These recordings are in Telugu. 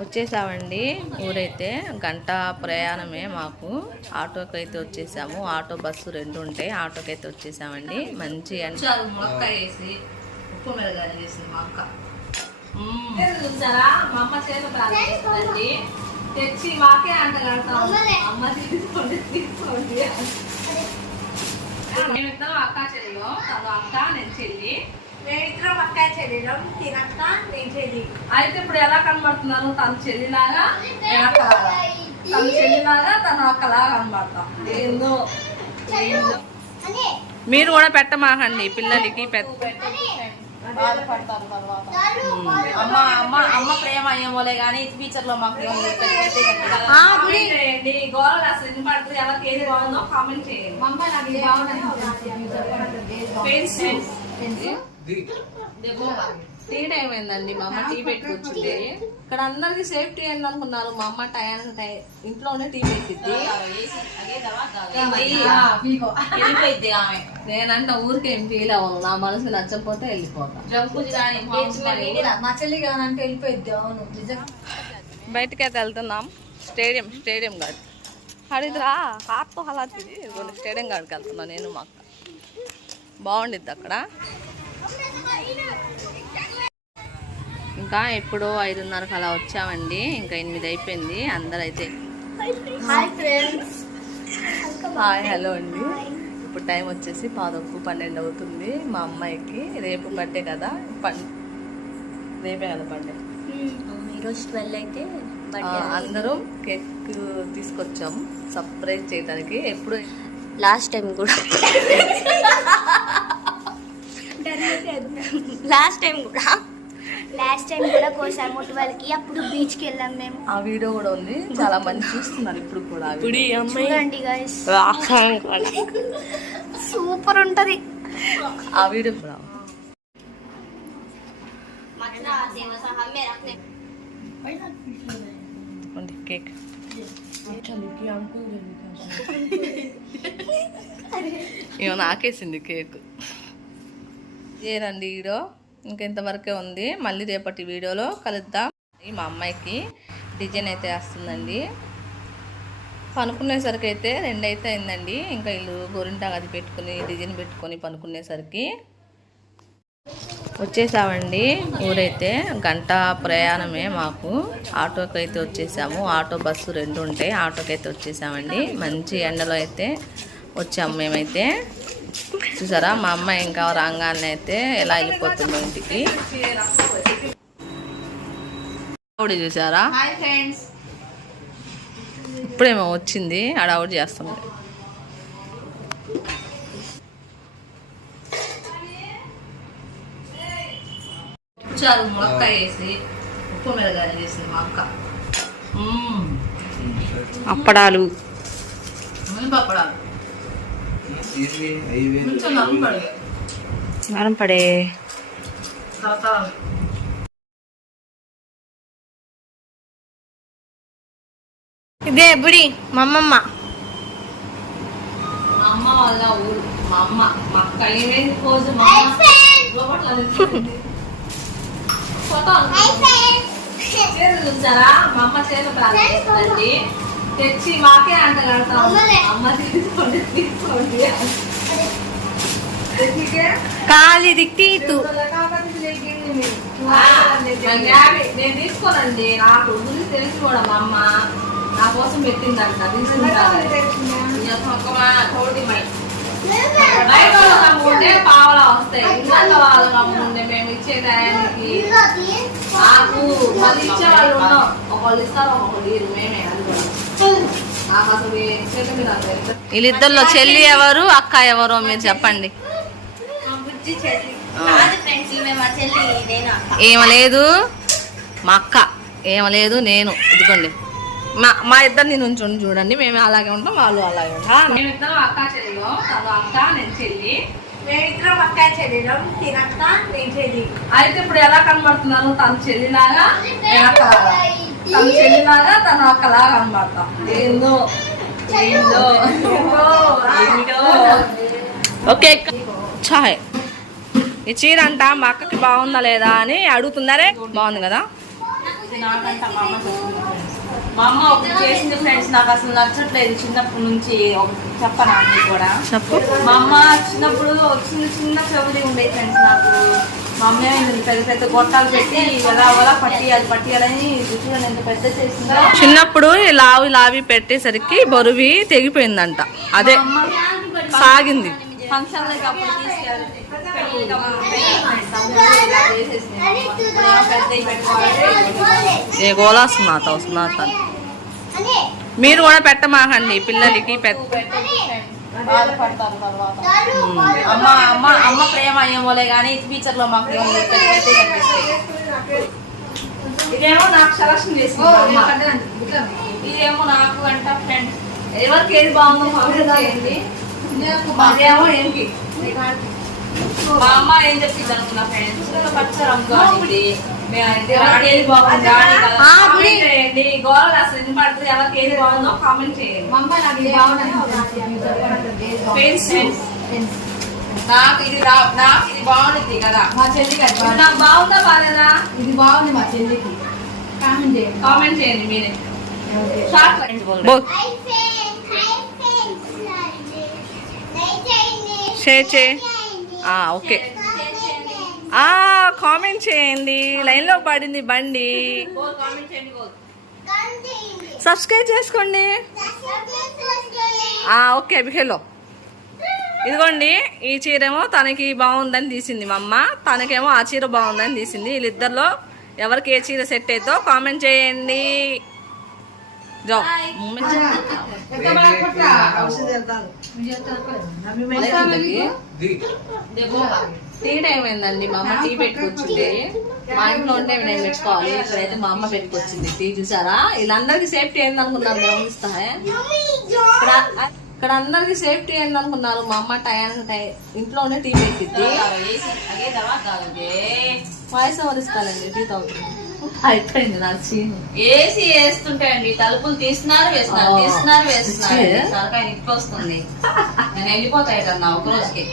వచ్చేసామండి ఊరైతే గంట ప్రయాణమే మాకు. ఆటోకి అయితే వచ్చేసాము. ఆటో బస్సు రెండు ఉంటాయి ఆటోకి అయితే వచ్చేసామండి. మంచి అంటారు ములక్కాయ వేసి ఉప్పు మిరగాయలు చేసింది మా అక్క. చూసారా? మా అమ్మ చేత ప్రారంభించిందండి తెచ్చి మాకే అమ్మ తీసుకోండి తీసుకోండి అక్క చెల్లిలో. తను అక్క నేను చెల్లి. మేమిద్దరం అక్కాయ చెల్లిలం తినక్క నేను చెల్లి. అయితే ఇప్పుడు ఎలా కనబడుతున్నారు తన చెల్లిలాగా నేను అక్కలాగా తన చెల్లిలాగా తను అక్కలాగా కనబడతాం. ఏందో? ఏందో? మీరు కూడా పెట్టమాకండి పిల్లలకి పెద్ద బాధపడతారు తర్వాత. అమ్మ అమ్మ అమ్మ ప్రేమ ఏమోలే కానీ ఫ్యూచర్లో మాకు చేయండి గోడలు అసలు వినపడుతుంది ఎవరికి ఏది బాగుందో కామెంట్ చేయండి. టీ టైం అయిందండి మా అమ్మ టీ పెట్టుకొచ్చింది ఇక్కడ అందరికి సేఫ్టీ ఏంది అనుకున్నారు మా అమ్మ టయానికి టై ఇంట్లోనే టీ పెట్టింది నేనంట ఊరికే ఏం ఫీల్ అవ్వను నా మనసు నచ్చకపోతే వెళ్ళిపోతా. మా చెల్లి కానంటే వెళ్ళిపోయిద్ది అవును నిజంగా బయటకి అయితే వెళ్తున్నాం స్టేడియం స్టేడియం కాదు అడిగిరా హార్ట్తో హలాత్ది స్టేడియం కాడికి వెళ్తున్నా నేను మా అక్క. బాగుండిద్ది అక్కడ. ఇంకా ఎప్పుడో ఐదున్నరకు అలా వచ్చామండి. ఇంకా ఎనిమిది అయిపోయింది. అందరూ అయితే హాయ్ ఫ్రెండ్స్ హాయ్ హలో అండి. ఇప్పుడు టైం వచ్చేసి పాదొక్కు పన్నెండు అవుతుంది. మా అమ్మాయికి రేపు బర్త్డే కదా? రేపే కదా బర్త్డే ఈరోజు ట్వెల్వ్ అయితే అందరం కేక్ తీసుకొచ్చాం సర్ప్రైజ్ చేయడానికి ఎప్పుడు? లాస్ట్ టైం కూడా. లాస్ట్ టైం కూడా. లాస్ట్ టైం కూడా కోసాము ట్వెల్వ్కి. అప్పుడు బీచ్కి వెళ్ళాం మేము. ఆ వీడియో కూడా ఉంది. చాలా మంది చూస్తున్నారు ఇప్పుడు కూడా. చూడండి గైస్ సూపర్ ఉంటది. ఆ వీడియో కూడా. ఉంది కేక్. ఇగో నాకేసింది కేక్. ఏనండి వీడియో. ఇంకెంతవరకే ఉంది. మళ్ళీ రేపటి వీడియోలో కలుద్దాం. ఈ మా అమ్మాయికి డిజైన్ అయితే వస్తుందండి. పనుకునేసరికి అయితే రెండు అయితే అయిందండి. ఇంకా వీళ్ళు గోరింటా అది పెట్టుకుని డిజైన్ పెట్టుకొని పనుకునేసరికి వచ్చేసామండి. ఊరైతే గంట ప్రయాణమే మాకు. ఆటోకి అయితే వచ్చేసాము. ఆటో బస్సు రెండు ఉంటాయి. ఆటోకి అయితే వచ్చేసామండి. మంచి ఎండలో అయితే వచ్చాము మేమైతే. చూసారా? మా అమ్మాయి ఇంకా రాగానే అయితే ఎలా వెళ్ళిపోతుందో ఇంటికి. ఆవిడ చూసారా? హాయ్ ఫ్రెండ్స్ ఇప్పుడేమో వచ్చింది. ఆడవుడు చేస్తుంది. చాలు ములక్కాయ వేసి ఉప్పు మిరగాయలు చేసింది మా అక్క. అప్పడాలు. పప్పడాలు నవ్వు పడే. ఇదే బుడి మా అమ్మమ్మ. చూసారా? మా అమ్మ చీర తెచ్చి మాకే అంట కడతాం అమ్మ తీసుకోండి తీసుకోండి. తెచ్చికే, కాలి డాడీ, నేను తీసుకోనండి. నాకు గురించి తెలిసి కూడా మా అమ్మ నా కోసం పెట్టిందంట. తీసుకుంటా పావలా వస్తాయి. అమ్ముకుంటే మేము ఇచ్చే టయానికి నాకు మళ్ళీ ఇచ్చే వాళ్ళు ఉన్నాం. ఒకళ్ళు ఇస్తారు ఒకళ్ళు మేమే అది వీళ్ళిద్దరిలో చెల్లి ఎవరు అక్క ఎవరో మీరు చెప్పండి. చెల్లి ఈమె మా చెల్లి నేను? అక్క ఏమ లేదు. మా అక్క. ఏమ లేదు నేను. ఇదిగోండి. మా మా ఇద్దరిని నుంచొని చూడండి. మేము అలాగే ఉంటాం వాళ్ళు అలాగే ఉంటాం మేమిద్దరం అక్క చెల్లిలో. తను అక్క నేను చెల్లి. మేమిద్దరం అక్కాయ చెల్లిలం తినక్క నేను చెల్లి. అయితే ఇప్పుడు ఎలా కనబడుతున్నారు తన చెల్లిలాగా నేను అక్కలాగా తన చెల్లిలాగా తను అక్కలాగా కనబడతాం. ఏందో ఏందో ఓకే చాయ్. ఈ చీర అంట మా అక్కకి బాగుందా లేదా అని అడుగుతున్నారే? బాగుంది కదా? నాకంటే మా అమ్మ మా అమ్మ ఒకటి చేసింది ఫ్రెండ్స్ నాకు అసలు నచ్చట్లేదు చిన్నప్పటి నుంచి చెప్పనా మీకు కూడా. చెప్పు. మా అమ్మ చిన్నప్పుడు చిన్న చిన్న చెవుది ఉండేది ఫ్రెండ్స్ నాకు. మా అమ్మ పెద్ద పెద్ద గొట్టాలు పెట్టి ఎలా ఎలా పట్టియాలి పట్టియాలని రుచిగా ఎంత పెద్ద చేసిందో. చిన్నప్పుడు లావి లావి పెట్టేసరికి బరువి తెగిపోయిందంట. అదే సాగింది. ఫంక్షన్ లకి అప్పుడు తీసుకెళ్ళి ఏ గోలా సునాత సునాత మీరు కూడా పెట్టమాకండి పిల్లలకి పెద్ద అమ్మ అమ్మ అమ్మ ప్రేమ ఏమోలే కానీ ఫ్యూచర్లో మాకు ఇదేమో నాకు సెలక్షన్ చేసింది ఇదేమో నాకు అంట ఫ్రెండ్ ఎవరికి ఏది బాగుందో కామెంట్ చేయండి మాకేమో ఏంటి? మా అమ్మ ఏం చెప్పింది అనుకున్నా ఫ్రెండ్స్ పచ్చ రంగు అనేది చేయండి. గోడలు అసలు ఎన్ని పడుతుంది ఎవరికి ఏది బాగుందో కామెంట్ చేయండి. ఫ్రెండ్స్ నాకు ఇది రా నాకు ఇది బాగుంది కదా. మా చెల్లికి. నాకు బాగుందా. బాగాలేదా? ఇది బాగుంది మా చెల్లికి. కామెంట్ చేయండి. కామెంట్ చేయండి మీరే. షార్ట్ షేర్ చే ఆ, ఓకే. ఆ కామెంట్ చేయండి. లైన్లో పడింది బండి. సబ్స్క్రైబ్ చేసుకోండి. ఆ, ఓకే బిహేలో ఇదిగోండి ఈ చీర ఏమో తనకి బాగుందని తీసింది మా అమ్మ. తనకేమో ఆ చీర బాగుందని తీసింది. వీళ్ళిద్దరిలో ఎవరికి ఏ చీర సెట్ అవుతో కామెంట్ చేయండి. టీ టైం అయిందండి మా అమ్మ టీ పెట్టుకొచ్చింది మా ఇంట్లో ఉంటే నేను పెట్టుకోవాలి ఇక్కడైతే మా అమ్మ పెట్టుకొచ్చింది టీ చూసారా వీళ్ళందరికీ సేఫ్టీ ఏంది అనుకున్నారు గమనిస్తా ఇక్కడ ఇక్కడ అందరికి సేఫ్టీ ఏంది అనుకున్నారు మా అమ్మ టయానికి టై ఇంట్లోనే టీ పెట్టింది వాయిస్ ఎవరు ఇస్తానండి టీ తాగుతుంది అయిపోయింది నా సీన్ ఏసీ వేస్తుంటాయండి తలుపులు తీస్తున్నారు వేస్తున్నారు. తీస్తున్నారు వేస్తున్నారు? తలకాయ నిప్పి వస్తుంది నేను వెళ్ళిపోతాయి కదా ఒక రోజుకి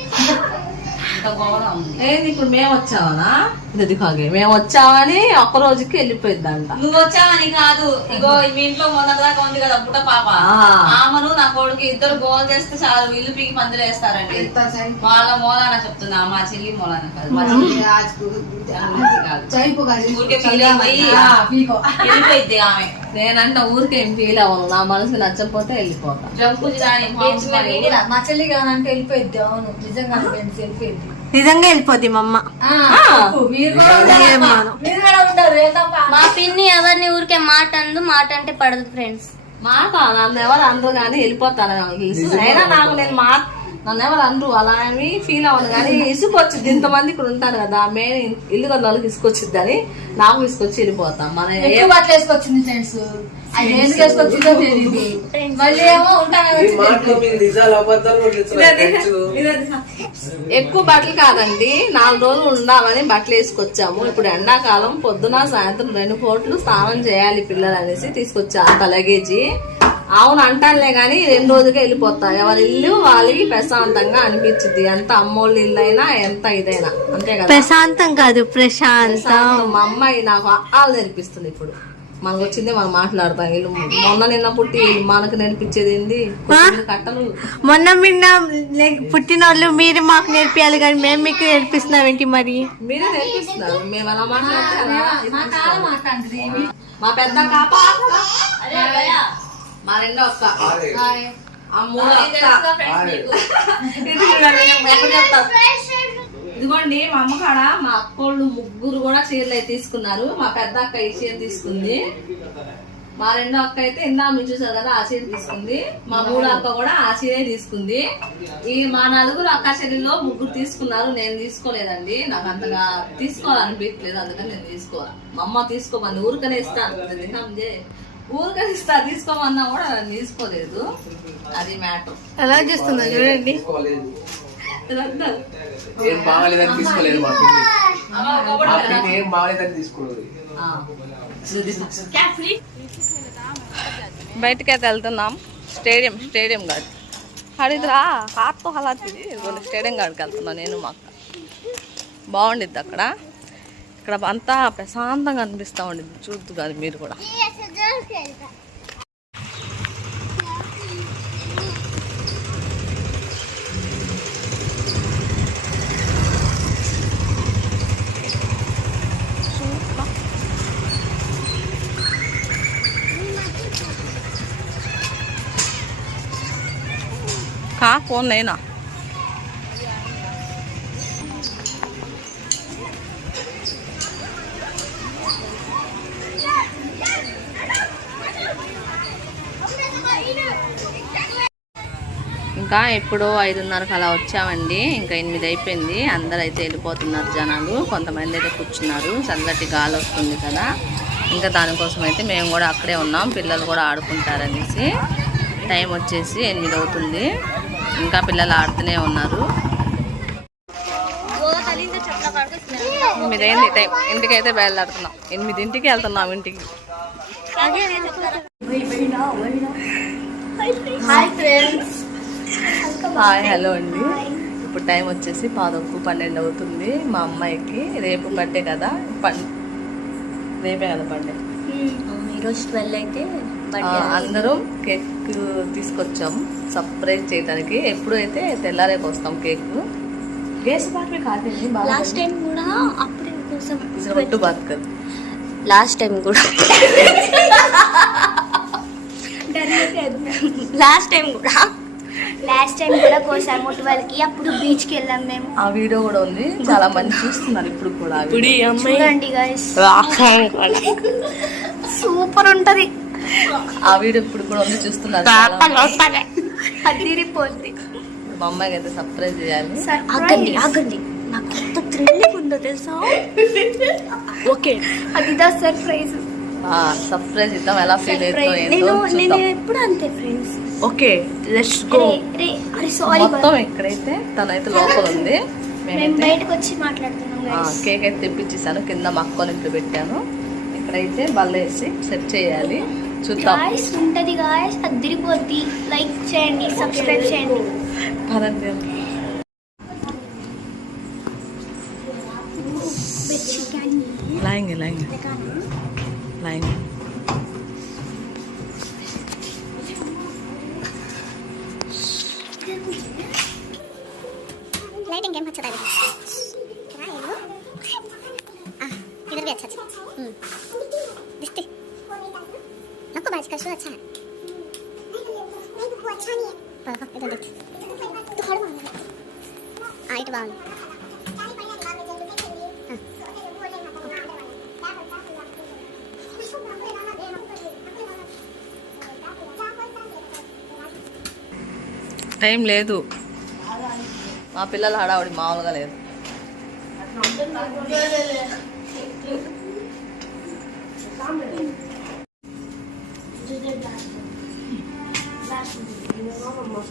ఏంది ఇప్పుడు మేము వచ్చామనా? ఇది కాగే. మేము వచ్చామని ఒక్క రోజుకి వెళ్ళిపోయిందంట. నువ్వు వచ్చావని కాదు. ఇగో మీ ఇంట్లో మొన్నటిదాకా ఉంది కదా బుట్ట పాప. ఆ. ఆమెను నా కొడుకు ఇద్దరు గోల్ చేస్తే చాలు. ఇల్లు పీకి పందిలు వేస్తారండి. వాళ్ళ మూలాన చెప్తున్నా. మా చెల్లి మూలాన కాదు. మా చెల్లి. కాదు. వెళ్ళిపోయింది ఆమె. నేనంటే ఊరికేం ఫీల్ అవ్వను. నా మనసుకి నచ్చకపోతే వెళ్ళిపోతా. మా చెల్లి కానంటే వెళ్ళిపోయింది అవును నిజంగా వెళ్ళిపోయింది నిజంగా వెళ్ళిపోద్ది మా అమ్మ? మా పిన్ని ఎవరిని ఊరికే మాట అందు మాట అంటే పడదు ఫ్రెండ్స్ మాట నన్ను ఎవరు అందరు కానీ వెళ్ళిపోతాను నాకు అయినా నాకు నేను మా నన్ను ఎవరు అందరు అలా అని ఫీల్ అవ్వను. కానీ ఇసుకు వచ్చింది ఇంతమంది ఇక్కడ ఉంటారు కదా మెయిన్ ఇల్లు కొన్నోళ్ళకి ఇసుకొచ్చిద్ది అని నాకు ఇసుకొచ్చి వెళ్ళిపోతాం. మన ఏ ఎక్కువ బట్టలు వేసుకొచ్చింది ఫ్రెండ్స్. అది తెలియదు మళ్ళీ ఏమో. ఎక్కువ బట్టలు కాదండి. నాలుగు రోజులు ఉండామని బట్టలు వేసుకొచ్చాము. ఇప్పుడు ఎండాకాలం పొద్దున సాయంత్రం రెండు పూటలు స్నానం చేయాలి పిల్లలు అనేసి తీసుకొచ్చా అంత లగేజీ అవును అంటానులే కానీ రెండు రోజులకే వెళ్ళిపోతా. ఎవరి ఇల్లు వాళ్ళకి ప్రశాంతంగా అనిపించింది ఎంత అమ్మోళ్ళ ఇల్లు అయినా ఎంత ఇదైనా. అంతే కదా? ప్రశాంతం కాదు ప్రశాంతం. మా అమ్మాయి నాకు ఆలు నేర్పిస్తుంది ఇప్పుడు. మనకు వచ్చింది మనం మాట్లాడతాం. వీళ్ళు మొన్న నిన్న పుట్టి మనకు నేర్పించేది ఏంది? కట్టలు. మొన్న మిన్న పుట్టిన వాళ్ళు మీరు మాకు నేర్పియాలి కానీ మేము మీకు నేర్పిస్తున్నాం ఏంటి మరి? మీరే నేర్పిస్తున్నారు. మేము అలా మాట్లాడితే అలా మా పెద్ద కాప. మా రెండో అక్క. ఆ మూడో ఇదిగోండి మా అమ్మ కాడ మా అక్కోళ్ళు ముగ్గురు కూడా చీరలు అయితే తీసుకున్నారు. మా పెద్ద అక్క ఈ చీర తీసుకుంది. మా రెండో అక్క అయితే ఇందా మీరు చూసారు కదా ఆ చీర తీసుకుంది. మా మూడో అక్క కూడా ఆ చీరే తీసుకుంది. ఈ మా నలుగురు అక్క చెల్లెల్లో ముగ్గురు తీసుకున్నారు. నేను తీసుకోలేదండి. నాకు అంతగా తీసుకోవాలనిపించలేదు అందుకని నేను తీసుకోవాలి. మా అమ్మ తీసుకోమని ఊరికనే ఇస్తాను ఊరికనే ఇస్తా తీసుకోమన్నా కూడా తీసుకోలేదు. అది మ్యాటర్. ఎలా చేస్తుందా చూడండి. తీసుకోలేదు ఏం బాగాలేదని తీసుకోలేదు మా పిన్ని. మా పిన్ని ఏం బాగాలేదని తీసుకోలేదు. బయటకి అయితే వెళ్తున్నాం. స్టేడియం స్టేడియం కాదు. హాత్తో హలాతిది ఇదిగోండి స్టేడియం కాడికి వెళ్తున్నాం నేను మా అక్క. బాగుండిద్ది అక్కడ. ఇక్కడ అంతా ప్రశాంతంగా అనిపిస్తూ ఉండేది. చూద్దు కాదు మీరు కూడా. కా ఫోన్ ఇంకా ఎప్పుడో ఐదున్నరకు అలా వచ్చామండి. ఇంకా ఎనిమిది అయిపోయింది. అందరు అయితే వెళ్ళిపోతున్నారు జనాలు. కొంతమంది అయితే కూర్చున్నారు. చల్లటి గాలి వస్తుంది కదా. ఇంకా దానికోసం అయితే మేము కూడా అక్కడే ఉన్నాం. పిల్లలు కూడా ఆడుకుంటారనేసి టైం వచ్చేసి ఎనిమిది అవుతుంది. ఇంకా పిల్లలు ఆడుతూనే ఉన్నారు. ఎనిమిది అయింది టైం ఇంటికైతే బయలుదేరుతున్నాం. ఎనిమిదింటికి వెళ్తున్నాం ఇంటికి. హాయ్ ఫ్రెండ్స్ హాయ్ హలో అండి. ఇప్పుడు టైం వచ్చేసి పాదొక్కు పన్నెండు అవుతుంది. మా అమ్మాయికి రేపు బర్త్డే కదా. పన్ రేపే కదా బర్త్డే ఈరోజు ట్వెల్వ్ అయితే అందరం కేక్ తీసుకొచ్చాం. సర్ప్రైజ్ చేయడానికి ఎప్పుడైతే తెల్లారేపు వస్తాం కేక్ లాస్ట్ టైం కూడా అప్పుడే కోసం లాస్ట్ టైం కూడా. లాస్ట్ టైం కూడా. లాస్ట్ టైం కూడా కోసాము ట్వెల్వ్కి అప్పుడు బీచ్కి వెళ్ళాం మేము. ఆ వీడియో కూడా ఉంది. చాలా మంది చూస్తున్నారు ఇప్పుడు కూడా వీడియో. చూడండి. సూపర్ ఉంటది. ఆ వీడియో ఇప్పుడు కూడా ఉంది. చూస్తున్నారు. అదిరిపోద్ది మా అమ్మాయికి అయితే సర్ప్రైజ్ చేయాలి. ఆగండి ఆగండి. నాకు ఎంత థ్రిల్లింగ్ ఉందో తెలుసా? ఓకే. అదిదా సర్ప్రైజ్ సర్ప్రైజ్ ఇద్దాం. ఎలా ఫీల్ అవుతుందో నేను ఎప్పుడు అంతే ఫ్రెండ్స్ ఓకే లెట్స్ గో రే అరే సారీ మొత్తం ఇక్కడైతే తనైతే లోపల ఉంది బయటకు వచ్చి మాట్లాడుతున్నాం. కేక్ అయితే తెప్పించేసాను కింద మా అక్కని ఇప్పుడు పెట్టాను. ఇక్కడైతే బల్ల వేసి సెట్ చేయాలి చూద్దాం. గాయస్ ఉంటది గాయస్ అదిరిపోద్ది. లైక్ చేయండి సబ్స్క్రైబ్ చేయండి. పదండి लाइटिंग गेम अच्छा था क्या है वो आह, इधर भी अच्छा अच्छा हम्म दिखते नको बाज का शो अच्छा है नहीं वो अच्छा नहीं है हाँ हाँ इधर देख तो थोड़ा मार आइट बाउंड టైం లేదు మా పిల్లల హడావుడి మామూలుగా లేదు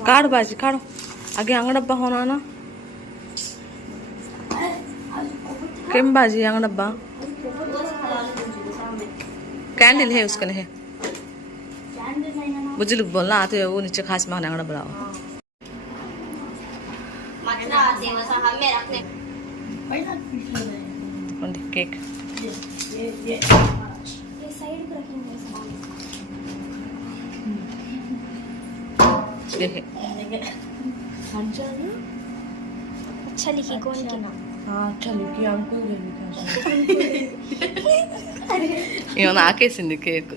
काढ भाजी काढ आगे अंग डब्बा होना ना केम भाजी अंग डब्बा कैंडल है उसके है बुजुर्ग बोलना आते वो नीचे खास में अंग डब्बा लाओ కేక్. చలికి నాకేసింది కేక్.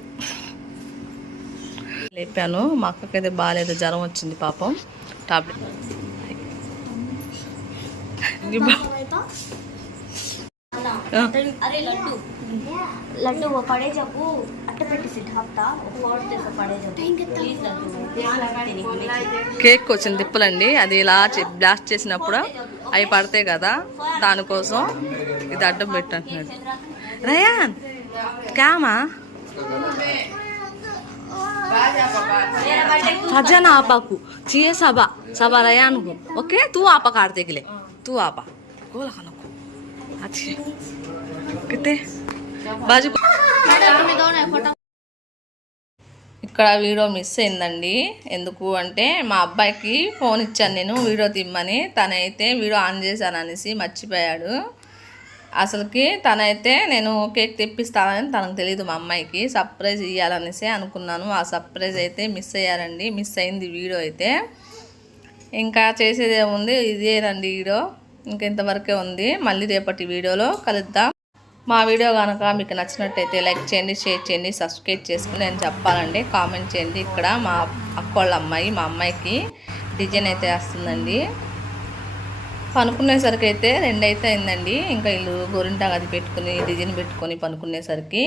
లేపాను మా అక్కకైతే బాగాలేదు జ్వరం వచ్చింది పాపం. టాబ్లెట్ లడ్డు. ఒక పడే చెప్పు అట్ట కేక్ వచ్చిన తిప్పలండి. అది ఇలా బ్లాస్ట్ చేసినప్పుడు అవి పడతాయి కదా దానికోసం ఇది అడ్డం పెట్టంటున్నాడు. రయాన్ క్యామా? ఫజన ఆపాకు. చియ సభ. సభ రయాన్ ఓకే? తూ ఆపకు ఆడతెగిలే तू आपा गोला खाना को अच्छे कितने बाजू ఇక్కడ వీడియో మిస్ అయిందండి ఎందుకు అంటే మా అబ్బాయికి ఫోన్ ఇచ్చాను నేను వీడియో తీమ్మని తనైతే వీడియో ఆన్ చేశాను అనేసి మర్చిపోయాడు అసలుకి తనైతే నేను కేక్ తెప్పిస్తానని తనకు తెలియదు మా అమ్మాయికి సర్ప్రైజ్ ఇవ్వాలనేసి అనుకున్నాను ఆ సర్ప్రైజ్ అయితే మిస్ అయ్యారండి మిస్ అయింది వీడియో అయితే ఇంకా చేసేది ఏముంది? ఇదేనండి వీడియో. ఇంకా ఇంతవరకే ఉంది. మళ్ళీ రేపటి వీడియోలో కలుద్దాం. మా వీడియో కనుక మీకు నచ్చినట్టయితే లైక్ చేయండి షేర్ చేయండి సబ్స్క్రైబ్ చేసుకుని నేను చెప్పాలండి. కామెంట్ చేయండి. ఇక్కడ మా అక్కోళ్ళ అమ్మాయి మా అమ్మాయికి డిజైన్ అయితే వస్తుందండి. పనుకునేసరికి అయితే రెండు అయితే అయిందండి. ఇంకా ఇల్లు గోరింటాకు అది పెట్టుకుని డిజైన్ పెట్టుకొని పనుకునేసరికి